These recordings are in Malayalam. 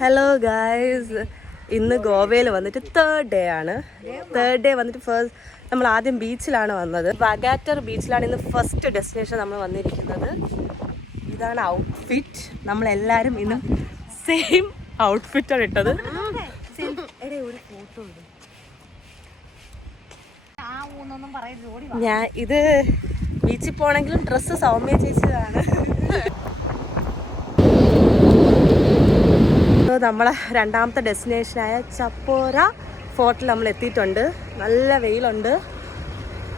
ഹലോ ഗായ്സ്, ഇന്ന് ഗോവയിൽ വന്നിട്ട് തേർഡ് ഡേ വന്നിട്ട് ഫസ്റ്റ് നമ്മൾ ആദ്യം ബീച്ചിലാണ് വന്നത്. വഗാറ്റർ ബീച്ചിലാണ് ഇന്ന് ഫസ്റ്റ് ഡെസ്റ്റിനേഷൻ നമ്മൾ വന്നിരിക്കുന്നത്. ഇതാണ് ഔട്ട്ഫിറ്റ്. നമ്മളെല്ലാവരും ഇന്ന് സെയിം ഔട്ട്ഫിറ്റാണ് ഇട്ടത്. ഞാൻ ഇത് ബീച്ചിൽ പോണെങ്കിലും ഡ്രസ്സ് സൗമ്യ ചേച്ചിയാണ്. നമ്മളെ രണ്ടാമത്തെ ഡെസ്റ്റിനേഷനായ ചപ്പോര ഫോർട്ടിൽ നമ്മൾ എത്തിയിട്ടുണ്ട്. നല്ല വെയിലുണ്ട്,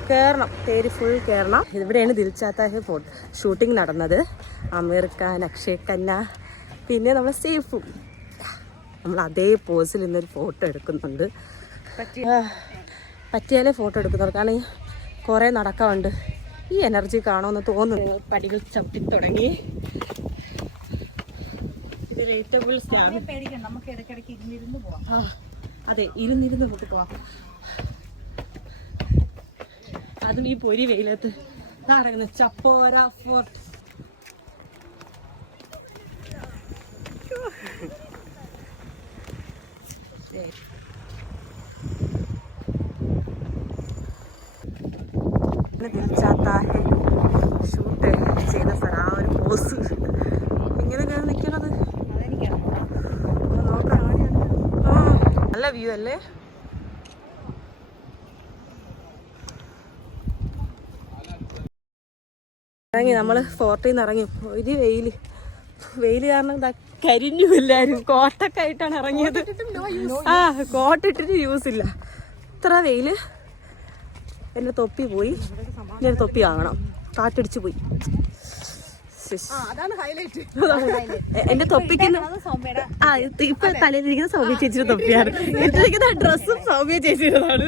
കയറണം, തേരി ഫുൾ കയറണം. ഇവിടെയാണ് ദിൽ ചാത്താ ഹേ ഫോർട്ട് ഷൂട്ടിംഗ് നടന്നത്. ആമിർ ഖാൻ, അക്ഷയ് ഖന്ന, പിന്നെ നമ്മൾ സേഫും നമ്മൾ അതേ പോസിൽ ഇന്നൊരു ഫോട്ടോ എടുക്കുന്നുണ്ട്. പറ്റിയാലേ ഫോട്ടോ എടുക്കുന്നുള്ളൂ, കാരണം കുറേ നടക്കാറുണ്ട്. ഈ എനർജി കാണുമെന്ന് തോന്നുന്നു. പടികൾ ചവിട്ടി തുടങ്ങി. അതെ, ഇരുന്നിരുന്ന് പോവാം. അതും ഈ പൊരി വെയിലത്ത് നടക്കുന്ന ചപ്പോര ഫോർട്ട്. ഷൂട്ട് ചെയ്ത സ്ഥലം, ആ ഒരു പോസ് ഇങ്ങനെ ഞാൻ നിൽക്കണത്. നല്ല വ്യൂ അല്ലേ? ഇറങ്ങി നമ്മൾ ഫോർട്ടിൽ നിന്ന് ഇറങ്ങി. ഒരു വെയിൽ കാരണം കരിഞ്ഞു എല്ലാവരും. കോട്ടൊക്കെ ആയിട്ടാണ് ഇറങ്ങിയത്. കോട്ടിട്ടിട്ട് യൂസ് ഇല്ല. ഇത്ര വെയിൽ. എൻ്റെ തൊപ്പി പോയി, ഞാൻ തൊപ്പി വാങ്ങണം. കാറ്റടിച്ചു പോയി. എന്റെ തൊപ്പിക്ക് ഇപ്പൊ തലയിലിരിക്കുന്ന സൗമ്യ ചേച്ചിയുടെ തൊപ്പിയാണ്. ഇട്ടിരിക്കുന്ന ഡ്രസ്സും സൗമ്യ ചേച്ചിയുടേതാണ്.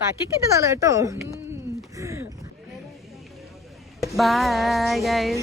ബാക്കിക്ക് എന്റേതാണ് കേട്ടോ. Bye guys.